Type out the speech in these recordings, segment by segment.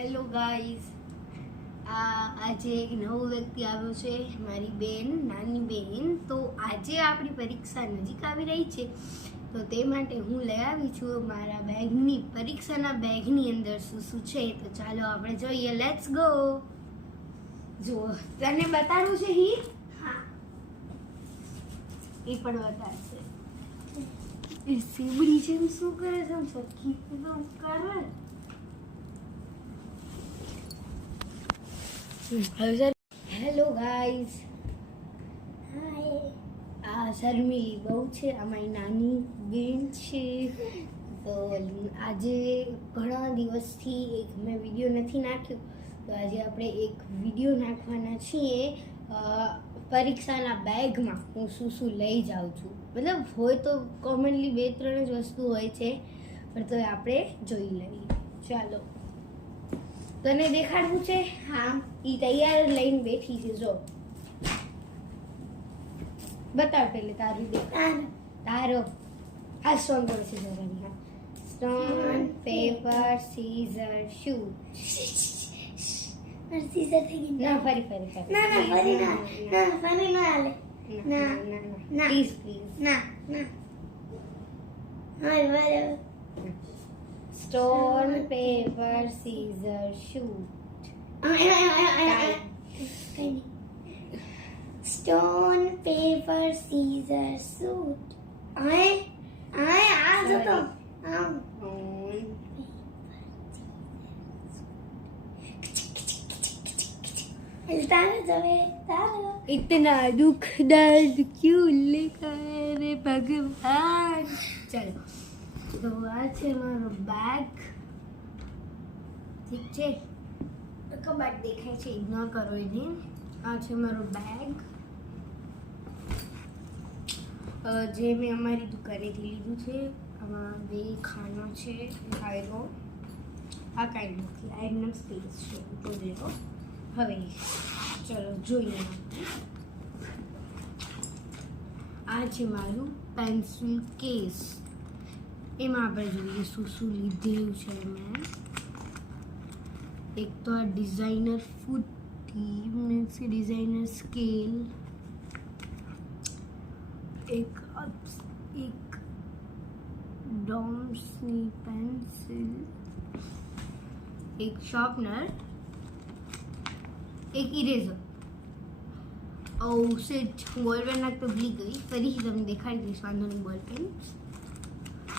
Hello guys, આજે એક નવો વ્યક્તિ આવ્યો છે, મારી બેન, નાની બેન. તો આજે આપણી પરીક્ષા નજીક આવી રહી છે, તો તે માટે હું લઈ આવી છું મારા બેગની, પરીક્ષાના બેગની અંદર શું શું છે. તો ચાલો આપણે જોઈએ. Let's go. જો તને બતાડવું છે હી? હા, એ પણ બતાડશે. એ સીબડી છે, શું કરે છે? સખી તો કરે. હેલો ગાઈઝ, આ શર્મિલી બહુ છે, અમારી નાની બેન છે. તો આજે ઘણા દિવસથી એક મેં વિડીયો નથી નાખ્યો, તો આજે આપણે એક વિડીયો નાખવાના છીએ પરીક્ષાના બેગમાં હું શું શું લઈ જાઉં છું. મતલબ હોય તો કોમનલી 2-3 જ વસ્તુ હોય છે, પણ તો આપણે જોઈ લઈએ. ચાલો, તને દેખાડવું છે? હા, ઈ તૈયાર લઈને બેઠી છે. જો બતાવ પેલે તારું દેખાડ. તારો આ સ્ટોન પર છે જોવાની. હા, stone paper scissor shoot. Scissor થઈ ગઈ. ના, ફરી ના ફરી ના ફરી ના હાલે. ના પ્લીઝ ના હા બરાબર. Stone paper scissor shoot. Stone paper scissor shoot. આ જતો આમ इतना दुख दर्द क्यों लिखा रे भगवान. चलो, तो આ છે મારો બેગ. ઠીક છે, કબાટ દેખાય છે, ઇગ્નોર કરો એને. આ છે મારો બેગ, જે મેં અમારી દુકાનેથી લીધું છે. આમાં 2 ખાના છે. આયરો આ કાંઈ નથી, આ એકદમ સ્પેસ છે. તો દેખો. હવે ચલો જોઈએ. આ છે મારું પેન્સિલ કેસ. એમાં આપણે જોઈએ શું શું લીધેલું છે મેં. એક તો આ ડિઝાઇનર ફૂટી મીન્સ ડિઝાઇનર સ્કેલ, એક ડોમ્સની પેન્સિલ, એક શાર્પનર, એક ઇરેઝર. ઓ શિટ, હું બોલ પેન નાખતો ભૂલી ગઈ. ફરીથી તમને દેખાડી દઈશ, વાંધો નહીં. બોલ પેન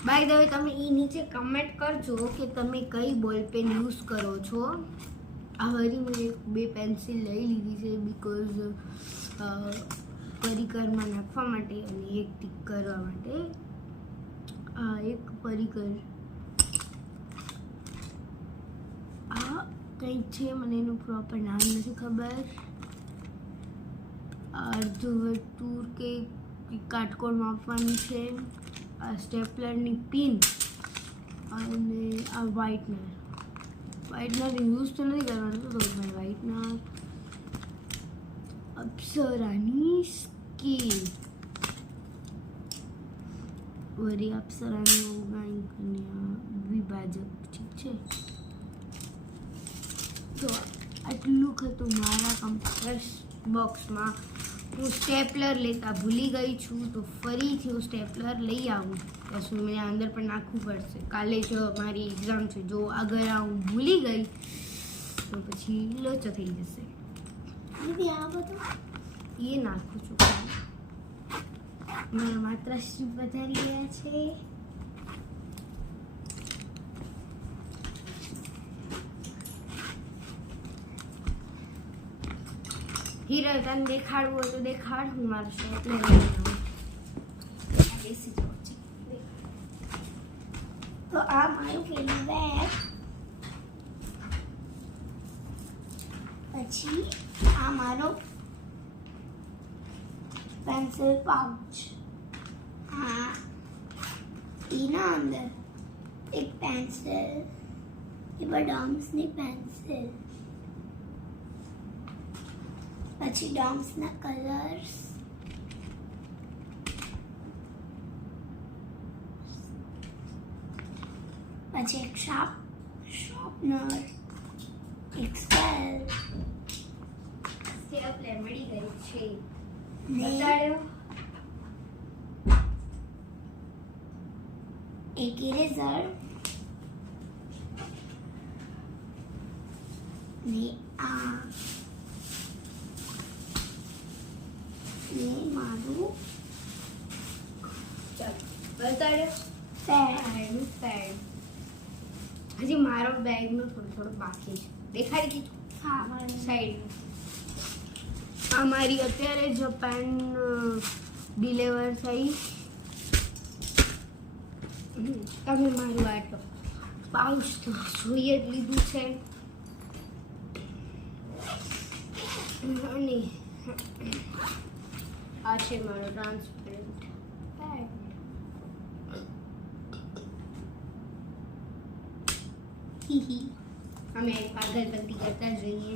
બાય ધ વે, તમે એ નીચે કમેન્ટ કરજો કે તમે કઈ બોલ પેન યુઝ કરો છો. આ વળી મેં 2 પેન્સિલ લઈ લીધી છે બીકોઝ પરિકરમાં નાખવા માટે અને એક ટીક કરવા માટે. આ એક પરિકર, આ કંઈક છે, મને એનું પ્રોપર નામ નથી ખબર. અર્ધવર્તુળ કે કાટકોણ માપવાનું છે. આ સ્ટેપલરની પિન અને આ વ્હાઇટનર યુઝ તો નથી કરવાનું, તો વ્હાઇટનર. અપ્સરાની સ્કેલ, વળી અપ્સરાનું વિભાજક. ઠીક છે, તો આટલું હતું મારા કમ્પ્રેસ બોક્સમાં. હું સ્ટેપલર લેતા ભૂલી ગઈ છું, તો ફરીથી હું સ્ટેપલર લઈ આવું. પછી મને અંદર પણ નાખવું પડશે. કાલે જ મારી એક્ઝામ છે, જો અગર હું ભૂલી ગઈ તો પછી લોચો થઈ જશે. આ બધું એ નાખું છું. મારા માત્રાશ્રી વધારી ગયા છે. હીરો, તને દેખાડવું હોય તો દેખાડ. હું મારું શર્ટ લઈ આવું. તો આ મારું પેલું બેગ. પછી આ મારો પેન્સિલ પાઉચ. હા, એના અંદર એક પેન્સિલ, એ ડોમ્સની પેન્સિલ, પછી ડોમ્સના કલર્સ, પછી એક શાર્પનર, XL સ્ટેપલર મળી ગઈ છે. ને બતાડ્યો. એક ઇરેઝર ને આ ને મારું ચાલો બતાડ્યો. Pen pad. હજી મારો બેગનો થોડો બાકી છે. દેખાડી દીધું હા મને સાઈડ. આ મારી અત્યારે જાપાન ડિલિવર થઈ. તમે મારું આટલો પાઉચ તો જોઈએ જ લીધું છે. અને આ છે મારો ટ્રાન્સપરન્ટ પેડ. અમે પાગલપંતી કરતા જોઈએ.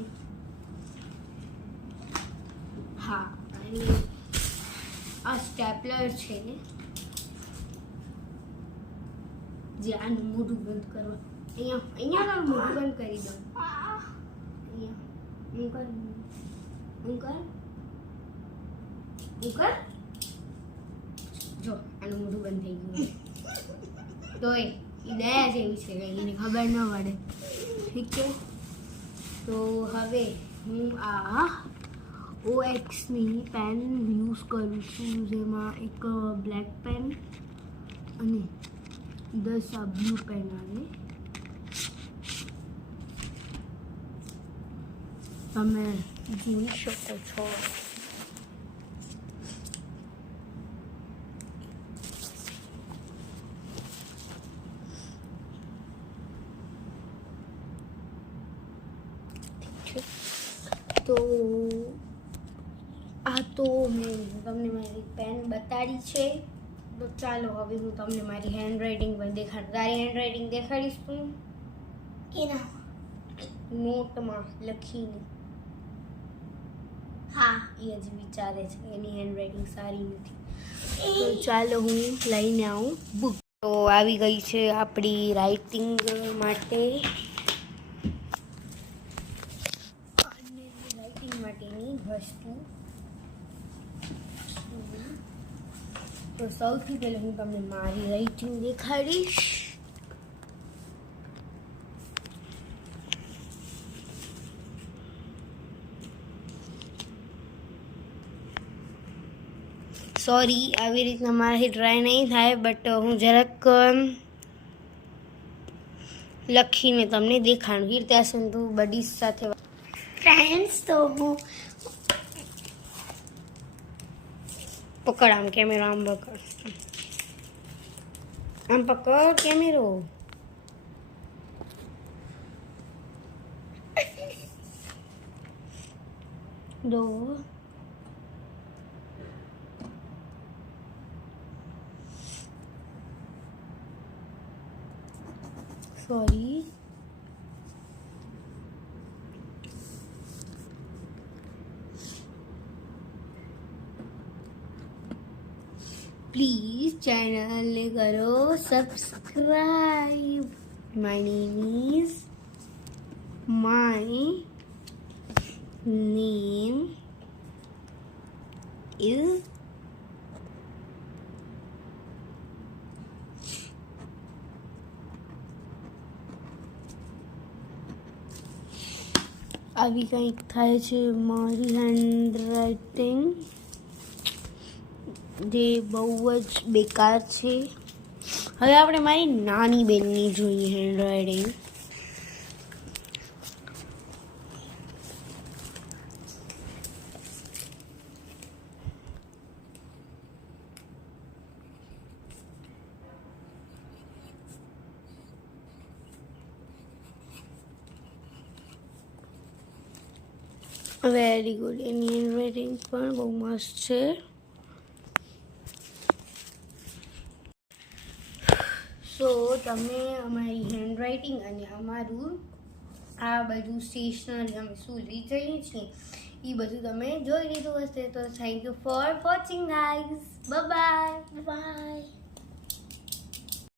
હા, અને આ સ્ટેપલર છે જે આનું મોઢું બંધ કરવા. અહીંયા તારું મોઢું બંધ કરી દો. અહીંયા હું કર જો આનું મોઢું બંધ થઈ ગયું. તોય એ દયા જેવી છે, કંઈ એને ખબર ન પડે. ઠીક છે, તો હવે હું આ OXની પેન યુઝ કરું છું, જેમાં એક બ્લેક પેન અને 10 આ બ્લુ પેન આવે. તમે જોઈ શકો છો. તો આ તો મેં તમને મારી પેન બતાડી છે. તો ચાલો હવે હું તમને મારી હેન્ડરાઇટિંગ પણ દેખાડું. તારી હેન્ડરાઇટિંગ દેખાડીશ તું એના નોટમાં લખીને. હા એ હજી વિચારે છે, એની હેન્ડરાઇટિંગ સારી નથી. તો ચાલો હું લઈને આવું બુક. તો આવી ગઈ છે આપણી રાઇટિંગ માટે માટેની વસ્તુ. તો સૌથી પહેલા હું તમને મારી રાઇટિંગ દેખાડીશ. સોરી, આવી રીતના મારાથી ટ્રાય નહીં થાય, બટ હું જરાક લખીને તમને દેખાડું. કીર્તિ સંધુ બડીસ સાથે. ફ્રેન્ડ્સ, તો હું પકડ આમ કેમેરો, આમ પકડ, આમ પકડ કેમેરો. દો સોરી. પ્લીઝ ચેનલને કરો સબસ્ક્રાઈબ. માય નેમ ઇઝ આવી કંઈક થાય છે મારી હેન્ડરાઇટિંગ, જે બહુ જ બેકાર છે. હવે આપણે મારી નાની બેનની જોઈએ હેન્ડરાઇટિંગ. Very good. એની હેન્ડરાઇટિંગ પણ બહુ મસ્ત છે. સો તમે અમારી હેન્ડરાઇટિંગ અને અમારું આ બધું સ્ટેશનરી અમે શું લીધઈએ છીએ એ બધું તમે જોઈ લીધું હશે. તો thank you for watching guys. Bye. By.